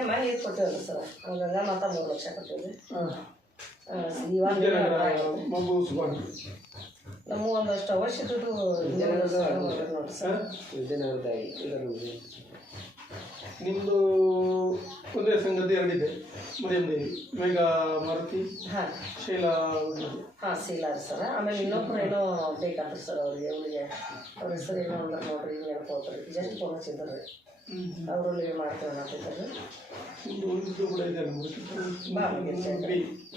ಇದೇ ಮನೆ ಇದು ಕೊಟ್ಟಿವಲ್ಲ ಸರ್. ಹಂಗಂಗ ಮಾತ್ರ ಮೂರು ಲಕ್ಷ ಕೊಟ್ಟಿವಿ ಹಾಂ. ಇವಾಗ ನಮ್ಮ ಒಂದಷ್ಟು ಅವಶ್ಯ ದುಡ್ಡು ಇಲ್ಲೇ ನೋಡ್ರಿ ಸರ್. ನಿಮ್ಮದು ಒಂದೇ ಸಂಗತಿ ಎರಡಿದೆ ಮರಿಯಂ ದೇವಿ ಮೇಘ ಮಾರುತಿ ಹಾಂ. ಶೈಲಾ. ಹಾಂ ಶೈಲಾ ಸರ್. ಆಮೇಲೆ ಇನ್ನೊಬ್ರು ಏನೋ ಬೇಕಾದ್ರೆ ಸರ್ ಅವ್ರಿಗೆ ಅವರಿಗೆ ಅವ್ರ ಹೆಸರು ಏನೋ ಅಂದ್ರೆ ನೋಡ್ರಿ ಹಿಂಗೆ ಹೋಗ್ತಾರೆ ಜಸ್ಟ್ ಫೋನ್ ಹಚ್ಚಿದ್ರು. ಅವರಲ್ಲಿ ಮಾಡ್ತಾರೆ ನಿಮ್ದು ಉಳಿದಿದ್ದು ಕೂಡ ಇದೆ ನಮ್ದು. ಬಾ.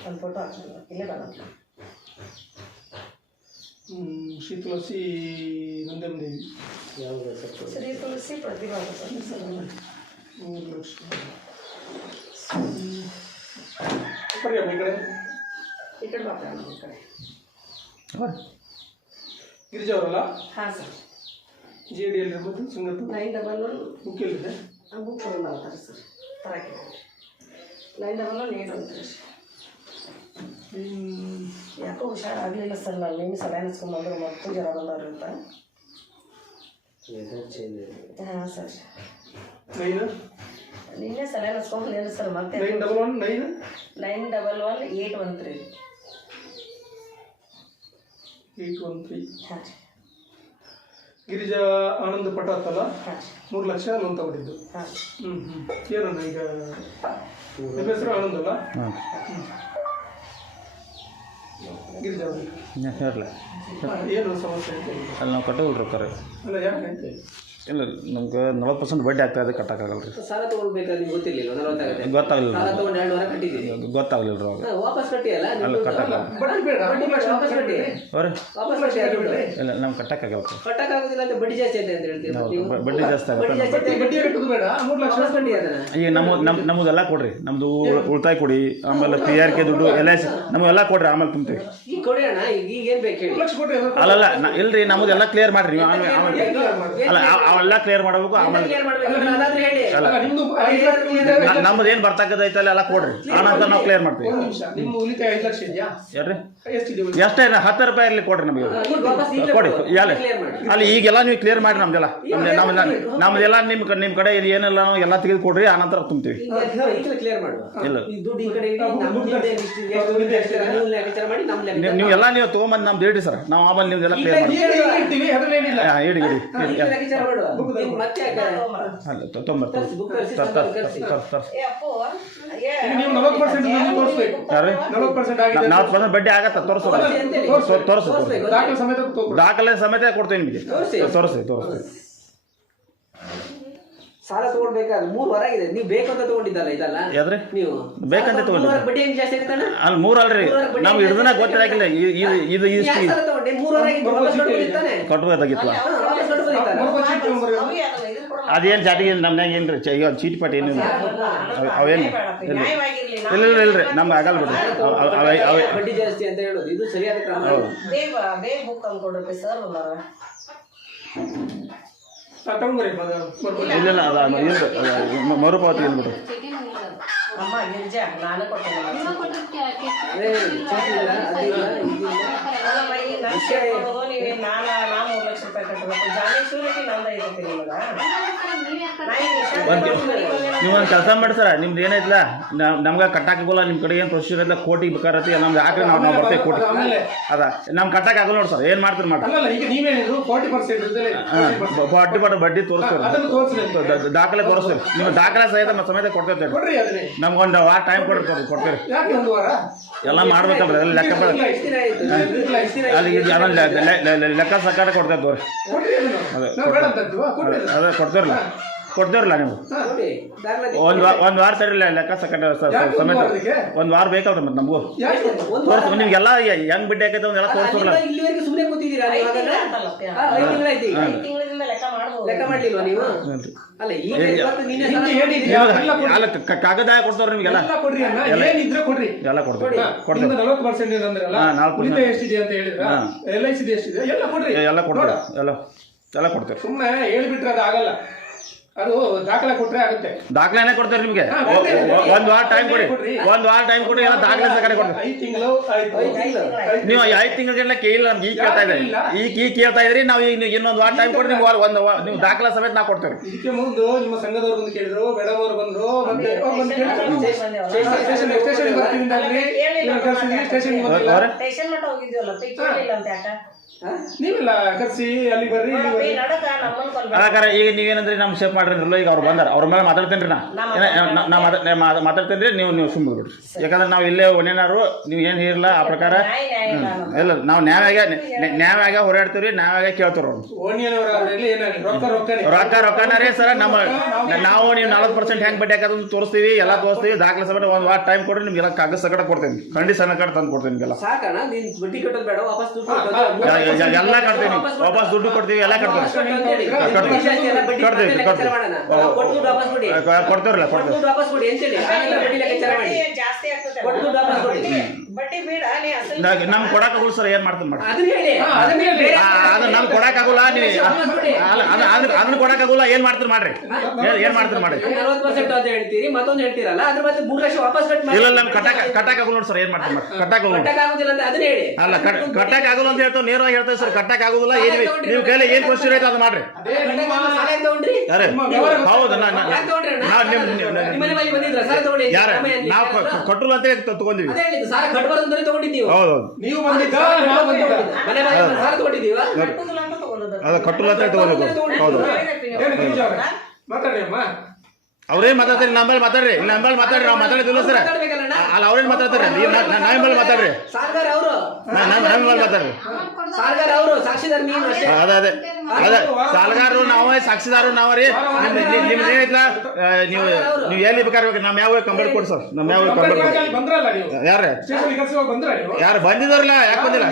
ಒಂದು ಫೋಟೋ ಹಾಕ್ತೀನಿ ಇಲ್ಲೇ ಬರೋಣ ಶ್ರೀ ತುಳಸಿ ನಂದಮ್ ದೇವಿ ಶ್ರೀ ತುಳಸಿ ಪ್ರತಿಭಾ ಮೂರು ಲಕ್ಷ. ಬರ್ರಿ ಅಮ್ಮ ಈ ಕಡೆ. ಈ ಕಡೆ ನಮ್ಮ ಕಡೆ. ಗಿರಿಜಾ ಅವರಲ್ಲ? ಹಾಂ ಸರ್. ಜಿ ಡಿ ಎಲ್ ಇರ್ಬೋದು ಸಂಗತು. Nine double one. ಮುಖ್ಯಲ್ಲಿದೆ book phone ಮಾಡ್ತಾರೆ ಸರ್. ತರಕ್ಕೆ ನೈನ್ ಡಬಲ್ ಒನ್ ಏಟ್ ಅಂತಾರೆ. ಯಾಕೋ ಹುಷಾರಾಗಲಿಲ್ಲ ಸರ್ ನಾನು ನಿನ್ನೆ ಸಲ ಅನ್ಸ್ಕೊಂಬಂದ್ರೆ ಮತ್ತು ಜ್ವರ ಬಂದವ್ರು ಅಂತ. ಹಾಂ ಸರ್. ನೈನ್ ನಿನ್ನೆ ಸಲ ಅನ್ಸ್ಕೊಂಬಂದೇನು ಸರ್ ಮತ್ತೆ nine double one nine nine double one eight one three eight one three ಹಾಂ. ಗಿರಿಜಾ ಆನಂದ್ ಪಟಾತ್ ಅಲ್ಲ ಹಾಂ. ಮೂರು ಲಕ್ಷ ಲೋನ್ ತಗೊಂಡಿದ್ದು. ಹಾಂ. ಹ್ಞೂ ಹ್ಞೂ ಏನಣ್ಣ ಈಗ? ನಿಮ್ಮ ಹೆಸರು ಆನಂದ್ ಅಲ್ಲ? ಹಾ, ಏನು ಸಮಸ್ಯೆ ಅಲ್ಲ ನಾವು ಕಟ್ಟೋಲ್ಲ ರೊಕ್ಕ ಅಲ್ಲ ಯಾಕೆ ಇಲ್ಲ ನಮ್ಗೆ ನಲ್ವತ್ತು ಪರ್ಸೆಂಟ್ ಬಡ್ಡಿ ಆಗ್ತಾ ಇದೆ ಕಟ್ಟಕ್ಕಾಗಲ್ಲ ರೀ ಸಾಲ ತಗೊಳ್ಬೇಕಾದ್ರೆ ಗೊತ್ತಿರಲಿಲ್ಲ ನಲವತ್ತಾಗುತ್ತೆ. ಗೊತ್ತಾಗಲಿಲ್ಲ ಸಾಲ ತಗೊಂಡು ಎರಡು ವಾರ ಕಟ್ಟಿದ್ದೀರಿ. ಅದು ಗೊತ್ತಾಗಲಿಲ್ಲ ರೀ ಅವಾಗ. ಹಾ, ವಾಪಸ್ ಕಟ್ಟಿ ಅಲ್ಲ ಅಲ್ಲ ಬಡ್ಡಿ ಬೇಡ ಬಡ್ಡಿ ಬೇಡ, ವಾಪಸ್ ಕಟ್ಟಿ. ಅವ್ರಿ? ವಾಪಸ್ ಕಟ್ಟಿ ಆ ದುಡ್ಡು. ಇಲ್ಲ ನಮ್ಗೆ ಕಟ್ಟಕ್ಕಾಗಲ್ಲ ರೀ ಕಟ್ಟಕ್ಕಾಗೋದಿಲ್ಲ ಅಂತ ಬಡ್ಡಿ ಜಾಸ್ತಿ ಅಂತ ಹೌದು, ಬ- ಬಡ್ಡಿ ಜಾಸ್ತಿ ಆಗುತ್ತೆ. ಬಡ್ಡಿ ಜಾಸ್ತಿ ಬಡ್ಡಿ ಬಡ್ಡಿ ಕಟ್ಟೋದು ಬೇಡ ಮೂರು ಲಕ್ಷ. ವಾಪಸ್ ಕಟ್ಟಿ ಅದನ್ನ. ಈಗ ನಮ್ಮ ಕೊಡ್ರಿ. ನಮ್ದು ಉಳಿತಾಯ ಕೊಡಿ ಆಮೇಲೆ ಪಿ ಆರ್ ಕೆ ದುಡ್ಡು ಎಲ್ ಐ ಸಿ ನಮಗೆಲ್ಲ ಕೊಡ್ರಿ ಆಮೇಲೆ ತುಂಬ್ತೀವಿ. ಈಗ ಕೊಡಿ ಅಣ್ಣ ಈಗ ಈಗ ಏನ್ ಬೇಕು ಹೇಳಿ. ಲಕ್ಷ ಕೊಟ್ಟರೆ ಅಲ್ಲಲ್ಲ ನಾ ಇಲ್ರಿ ನಮ್ಮದೆಲ್ಲ ಕ್ಲಿಯರ್ ಮಾಡ್ರಿ ನೀವು ಆಮೇಲೆ. ಆಮೇಲೆ ಅಲ್ಲ ಅವೆಲ್ಲ ಕ್ಲಿಯರ್ ಮಾಡಬೇಕು ಆಮೇಲೆ ಹೇಳಿ. ಅಲ್ಲ. ನಮ್ದು ಏನ್ ಬರ್ತಕ್ಕದೈತಲ್ಲ ಎಲ್ಲ ಕೊಡ್ರಿ. ಆನಂತರ ನಾವು ಕ್ಲಿಯರ್ ಮಾಡ್ತೀವಿ. ಒಂದು ನಿಮಿಷ ನಿಮ್ಮ ಉಳಿತಾಯ ಐದು ಲಕ್ಷ ಇದೆಯಾ? ಯಾರ್ರಿ ಎಷ್ಟಿದೆ ಉಳಿತಾಯ? ಎಷ್ಟೇ ಹತ್ತು ರೂಪಾಯಿ ಇರಲಿ ಕೊಡ್ರಿ ನಮಗೆ. ಕೊಡಿ ಕೊಡು. ಯಾಲೆ ಕ್ಲಿಯರ್ ಮಾಡಿ. ಅಲ್ಲಿ ಈಗೆಲ್ಲ ನೀವು ಕ್ಲಿಯರ್ ಮಾಡಿ ನಮ್ದೆಲ್ಲ. ನಮ್ದು ನಮ್ಮ ನಮ್ದೆಲ್ಲ ನಿಮ್ಮ ಕ- ನಿಮ್ಮ ಕಡೆ ಇದು ಏನಿಲ್ಲ ನಾವು ಎಲ್ಲ ತೆಗೆದು ಕೊಡ್ರಿ ಆನಂತರ ತುಂಬ್ತೀವಿ. ಕ್ಲಿಯರ್ ಮಾಡುವ. ಇಲ್ಲ. ಈ ದುಡ್ಡು ಈ ಕಡೆ ಇಡಿ, ನಮ್ಮ ದುಡ್ಡು ಎಷ್ಟು ಇದೆ, ಎಷ್ಟು ದುಡ್ಡು ಎಷ್ಟು ಇದೆ, ನೀವು ಲೆಕ್ಕಾಚಾರ ಮಾಡಿ ನಮ್ಮ ನೀವು ಲೆಕ್ಕಾಚಾರ ನೀವು ಎಲ್ಲ ನೀವು ತೊಗೊಂಬಂದು ನಮ್ದು ಇಡಿ ಸರ್. ನಾವು ಆಮೇಲೆ ನಿಮ್ದೆಲ್ಲ ಕ್ಲಿಯರ್ ಮಾಡಿ ಹೇಳಿ ಈಗ ಇಡ್ತೀವಿ ಅದ್ರಲ್ಲೇನಿಲ್ಲ ಹಾಂ ಇಡಿ ಇಡಿ. ಇಡಿ ಈಗ ಲೆಕ್ಕಾಚಾರ ಮಾಡುವ ನೀವು ಮತ್ತೆ ಯಾಕೆ ಅಲ್ಲ ನೀವು ನಲವತ್ತು ಪರ್ಸೆಂಟ್ ತೋರಿಸ್ಬೇಕು. ನಲವತ್ತು ಪರ್ಸೆಂಟ್ ಆಗಿದೆ. ಪರ್ಸೆಂಟ್ ಬಡ್ಡಿ ಆಗತ್ತ ತೋರಿಸು ತೋರ್ಸು. ದಾಖಲೆ ಸಮೇತ ದಾಖಲೆ ಸಮೇತ ಕೊಡ್ತೀವಿ ನಿಮಗೆ. ತೋರಿಸಿ. ತೋರಿಸಿ ಸಾಲ ತಗೊಳ್ಬೇಕಾದ್ರೆ ಮೂರು ವಾರ ಆಗಿದೆ. ನೀವು ಬೇಕಂತ ತಗೊಂಡಿದ್ದಲ್ಲ ಇದಲ್ಲ? ಯಾವ್ದ್ರಿ? ನೀವು? ಬೇಕಂತ ಮೂರು ತಗೊಂಡಿದ್ದು. ವಾರ ಬಡ್ಡಿ ಹೆಂಗ್ ಜಾಸ್ತಿ ಇರ್ತಾನೆ ಅಲ್ಲಿ ಮೂರು ಅಲ್ರಿ. ನಾವು ಹಿಡ್ದನ ಗೊತ್ತಿರಾಗಿಲ್ಲ ಇದು ಇದು ಇಷ್ಟು ಸಾಲ ಮರುಪ ಜಾತಿ ಇಲ್ಲ ನಮ್ಮ ಏನು ರೀ ಅಯ್ಯೋ ಅದೇನು ಚೀಟಿ ಪಾಟಿ ಏನು ಅವೇನು? ಇಲ್ಲ. ಇಲ್ಲ ಇಲ್ಲ ಇಲ್ರಿ ನಮ್ಗೆ ಆಗಲ್ಲ ಬಿಡ್ರಿ. ಬಡ್ಡಿ ಜಾಸ್ತಿ ಅಂತ ಹೇಳೋದು ಇದು ಸರಿಯಾದ ಕ್ರಮ. ಇಲ್ಲ ಇಲ್ಲ ಅದ ಮ- ಮರುಪಾವತಿ ಇಲ್ಲ ಬಿಡ್ರಿ ಅಮ್ಮ ಗಿರ್ಜಾ ನಾನು ಕೊಟ್ಟೆ ನಾನು ಮೂರು ಲಕ್ಷ ರೂಪಾಯಿ ಕಟ್ಟಬೇಕು ಜಾನಿ ಶೂರಿಟಿ ನಂದು ಐತೈತಿ ನಿಮಗ ಒಂದು ನೀವು ಒಂದು ಕೆಲಸ ಮಾಡಿ ಸರ್ ನಿಮ್ದು ಏನೈತಿಲ್ಲ ನಮ್ಗೆ ಕಟ್ಟಾಕಲ್ಲ ನಿಮ್ಮ ಕಡೆ ಏನು ಪ್ರೊಸೀಜರ್ ಇಲ್ಲ ಕೋಟಿ ಬೇಕಾರತಿ ನಮ್ದು ಹಾಕ್ರಿ ನಾವು ನಾವು ಬರ್ತೇವೆ ಕೋಟಿ. ಅದ ನಮ್ಗೆ ಕಟ್ಟಕ್ಕಾಗಲ್ಲ ನೋಡಿ ಸರ್ ಏನು ಮಾಡ್ತೀರಿ ಮಾಡ್ರಿ ಫಾರ್ಟಿ ಪರ್ಸೆಂಟ್ ಬಡ್ಡಿ ತೋರಿಸ್ತೀವಿ. ದಾಖಲೆ ತೋರಿಸ್ತೀವಿ. ನಿಮ್ಮ ದಾಖಲೆ ಸಹಿತ ಸಮೇತ ಕೊಡ್ತೇವೆ ನಮ್ಗೊಂದು ವಾರ ಟೈಮ್ ಕೊಡ್ತೀವಿ. ಒಂದು ವಾರ? ಎಲ್ಲ ಮಾಡ್ಬೇಕಲ್ರಿ ಎಲ್ಲ ಲೆಕ್ಕ ಪಕ್ಕ- ಇಲ್ಲ, ಎಷ್ಟು ದಿನ ಆಯ್ತು. ಇಲ್ಲ, ಇಷ್ಟು ದಿನ ಅಲ್ಲಿ ಇದು ಆಮೇಲೆ ಲೆ- ಲೆ- ಲೆ- ಲೆ- ಲೆಕ್ಕ ಸಕಾರ ಕೊಡ್ತೇವೆ ತೋರಿ. ಅದೇ ಕೊಡ್ತೀರಲ್ಲ ಕೊಡ್ತೀರಲ್ಲ ನೀವು? ಒಂದ್ ಒಂದ್ ಒಂದು ವಾರ ಒಂದು ವಾರ ತಡಿಲ್ಲ ಲೆಕ್ಕ ಒಂದು ಸಮೇತ ಒಂದ್ ವಾರ ಬೇಕಲ್ರಿ ಮತ್ತೆ ನಮಗೂ. ತೋರಿಸ್ ನಿಮ್ಗೆಲ್ಲ ಹೆಂಗ್ ಬಿಡ್ಡೆ ಆಗೈತೆ ಒಂದೆಲ್ಲ ಕ- ಕಾಗದ ಕೊಡ್ತಾವ್ರ ನಿಮ್ಗೆಲ್ಲ. ಎಲ್ಲ ಕೊಡ್ರಿ ಅಣ್ಣ ಏನಿದ್ರೆ ಕೊಡ್ರಿ. ಎಲ್ಲ ಕೊಡ್ತೀವಿ. ಎಲ್ಲ ಕೊಡ್ರಿ. ಎಲ್ಲ ಕೊಡ್ತೀವಿ. ಎಲ್ಲ ಎಲ್ಲ ಕೊಡ್ತೀವಿ. ಸುಮ್ಮನೆ ಹೇಳ್ಬಿಟ್ರೆ ಅದು ಆಗಲ್ಲ ಅದು ದಾಖಲೆ ಕೊಟ್ರೆ ಆಗುತ್ತೆ. ದಾಖಲೆನೇ ಕೊಡ್ತೀವಿ ನಿಮಗೆ? ಒಂದು ವಾರ ಟೈಮ್ ಕೊಡಿ. ಒಂದ್ ವಾರ ಟೈಮ್ ಕೊಡಿ ಎಲ್ಲ ದಾಖಲೆ ಸಕಡೆ ಐದು ತಿಂಗಳು ತಿಂಗಳು. ನೀವು ಐದು ತಿಂಗಳಿಗೆಲ್ಲ ಕೇಳಿಲ್ಲ ನಮ್ಗೆ ಈಗ ಕೇಳ್ತಾ ಇದ್ದೀರಿ. ಈಗ ಈಗ ಕೇಳ್ತಾ ಇದ್ರಿ ನಾವು ಈಗ ನೀವು ಇನ್ನೊಂದು ವಾರ ಟೈಮ್ ಕೊಡಿ ನಿಮ್ಗೆ ಒಂದು ನೀವು ದಾಖಲೆ ಸಮೇತ ನಾವು ಕೊಡ್ತೇವೆ. ಇದಕ್ಕೆ ಮುಂದೆ ನಿಮ್ಮ ಸಂಘದವ್ರು ಬಂದು ಕೇಳಿದ್ರು ಮೇಡಮ್ ಅವ್ರು ಬಂದ್ರು ಮತ್ತೆ ಸ್ಟೇಷನ್ ಬರ್ತೀನಿ ಸ್ಟೇಷನ್ ನೀವೆಲ್ಲ ಕರ್ಸಿ ಅಲ್ಲಿ ಬರ್ರಿ. ಅದಾಕಾರ ಈಗ ನೀವೇನಂದ್ರಿ ನಮ್ಮ ಶೇಪ್ ಮಾಡ್ರಲ್ಲ ಈಗ ಅವ್ರು ಬಂದಾರ. ಅವ್ರ ಮೇಲೆ ಮಾತಾಡ್ತೇನ್ರಿ ನಾ. ನಾ ಮಾತಾ- ನಾ ರೀ ನೀವು ನೀವು ಸುಮ್ಮನೆ ಬಿಡ್ರಿ ಯಾಕಂದ್ರೆ ನಾವು ಇಲ್ಲೇ ಒನೇನಾರು ನೀವು ಏನು ಇರಲ್ಲ ಆ ಪ್ರಕಾರ? ಇಲ್ಲ ನಾವು ನ್ಯಾವಾಗ ನ್ಯಾವಾಗ ಹೋರಾಡ್ತೀವ್ರಿ ರೀ ಕೇಳ್ತಾರ ಕೇಳ್ತೀವಿ ಅವ್ರು ರೊಕ್ಕ ರೊಕ್ಕನೇ ರೊಕ್ಕ ರೊಕ್ಕನ ರೀ ಸರ್ ನಮ್ಮ ನಾವು ನೀವು ನಲ್ವತ್ತು ಪರ್ಸೆಂಟ್ ಹೆಂಗೆ ಬಡ್ಡಿ ಹಾಕೋದು ತೋರಿಸ್ತೀವಿ ಎಲ್ಲ ತೋರಿಸ್ತೀವಿ ದಾಖಲೆ ಸಮೇತ ಒಂದು ವಾರ ಟೈಮ್ ಕೊಡ್ರಿ ನಿಮ್ಗೆಲ್ಲ ಕಾಗದ ಸಕಟ ಕೊಡ್ತೇನೆ. ಖಂಡಿ ಸಣ್ಣ ಕಡೆ ತಂದು ಕೊಡ್ತೇನೆ ನಿಮಗೆಲ್ಲ. ಎಲ್ಲ ಕಟ್ತೀನಿ ವಾಪಸ್ ದುಡ್ಡು ಕೊಡ್ತೀವಿ ಎಲ್ಲ ಕಟ್ತೀವಿ. ಕೊಡ್ತೀವಿ ಕೊಡ್ತೀವಿ ಕೊಡ್ತೀವಿ ಕಟ್ತೀವಿ. ಕಟ್ತೀವಿ, ಮತ್ತೆ ಕಟ್ತೀವಿ. ಬಡ್ಡಿ ಬೇಡ ನೀ ಅಸಲು ನಮ್ಗೆ ಕೊಡಕ್ಕಾಗಲ್ಲ ಸರ್ ಏನು ಮಾಡ್ತೀನಿ ಮಾಡಿ ಅದನ್ನ ಹೇಳಿ. ಹಾ, ಅದನ್ನ ಅದನ್ನ ಬೇರೆ ಆ, ಅದು ನಮ್ಗೆ ಕೊಡಕ್ಕಾಗಲ್ಲ ನೀವು. ಅಲ್ಲ ಅದು ಅದನ್ನ ಅದನ್ನ ಆಗುಲ್ಲ ಏನು ಮಾಡ್ತೀರಿ ಮಾಡ್ರಿ. ಏನ್- ಮಾಡ್ತೀರಿ ಮಾಡಿ ನಲ್ವತ್ತು ಪರ್ಸೆಂಟ್ ಅಂತ ಹೇಳ್ತೀರಿ ಮತ್ತೊಂದು ಹೇಳ್ತೀರಲ್ಲ ಅದ್ರ ಮತ್ತೆ ಮೂರು ಲಕ್ಷ ವಾಪಸ್ ಕಟ್ ಮಾಡಿ. ಇಲ್ಲ ಕಟ್ಟಕ್ ಕಟ್ಟಕ್ಕಾಗಲ್ಲ ನೋಡಿ ಸರ್ ಏನು ಮಾಡ್ತೀರಿ ಮಾಡಿ ಅಂತ ಅದನ್ನ ಹೇಳಿ. ಅಲ್ಲ ಅಂತ ಹೇಳ್ತಾವೆ ನೇರವಾಗಿ ಹೇಳ್ತಾರೆ ಸರ್ ಕಟ್ಟಕ್ ಆಗೋದಿಲ್ಲ ಏನು ನೀವು ಕೈಲಿ ಏನ್ ಪ್ರೊಸೀಜರ್ ಐತೆ ಅದು ಮಾಡ್ರಿ. ಹೌದು ನಾ ನಾ- ಯಾಕ್ ತಗೊಂಡ್ರಿ ಅಣ್ಣ? ನಾವು ನಿಮ್ ನಿಮ್ಮನೆ ಮೇಲೆ ಬಂದಿದ್ರ ಸಾಲ ತಗೊಂಡಿ ಯಾರ ನಾವು ಯಾರಾದ್ರು? ಅಂತ ತಗೊಂಡಿವಿ. ಅಂತಾನೆ ತಗೊಂಡಿದ್ದೀವಿ ನೀವು ಬಂದಿದ್ದ ನಾವು ಬಂದಿದ್ದ. ಮನೆ ಮೇಲೆ ಬಂದು ಸಾಲ ತಗೊಂಡಿದ್ದೀವ ಕಟ್ಟುದಿಲ್ಲ ಅಂತ ತಗೊಳ್ಳೋದು ಅದು. ಕಟ್ಟಲು ಅಂತ ತಗೊಂಡಿದ್ದು ಹೌದು. ಏನು ಗಿರಿಜ ಅವ್ರೆ? ಮಾತಾಡ್ರಿ ಅಮ್ಮ. ಅವ್ರೇನ್ ಮಾತಾಡ್ತಾರೆ ನಂಬಲ್ಲಿ ಮಾತಾಡ್ರಿ. ನಂಬಲ್ಲಿ ಮಾತಾಡ್ರಿ ನಾವು ಮಾತಾಡಿದಿಲ್ಲ ಸರ್? ಅಲ್ಲ ಅವ್ರೇನ್ ಮಾತಾಡ್ತಾರೆ? ನೀವು ನಂಬಲ್ಲಿ ಮಾತಾಡ್ರಿ. ಸಾಲಗಾರ ಅವರು. ನಂಬಲ್ಲಿ ಮಾತಾಡ್ರಿ. ಸಾಲಗಾರ ಅವರು ಸಾಕ್ಷಿದಾರ ನೀನು ಅಷ್ಟೇ. ಅದೇ ಅದೇ. ಅದೇ ಸಾಲಗಾರರು ನಾವೇ ಸಾಕ್ಷಿದಾರರು ನಾವ ರೀ. ನಿಮ್ ನಿಮ್- ನಿಮ್ದು ಏನೈತ್ಲ ನೀವು ನೀವು ಎಲ್ಲಿ ಬೇಕಾದ್ರೆ ನಮ್ ಯಾವ ಕಂಪ್ಲೇಂಟ್ ಕೊಡಿ ಸರ್. ನಮ್ಮ ಯಾವ ಕಂಪ್ಲೇಂಟ್ ಯಾರ ಯಾರು ಬಂದಿದಾರಲ್ಲ ಯಾಕೆ ಬಂದಿಲ್ಲ?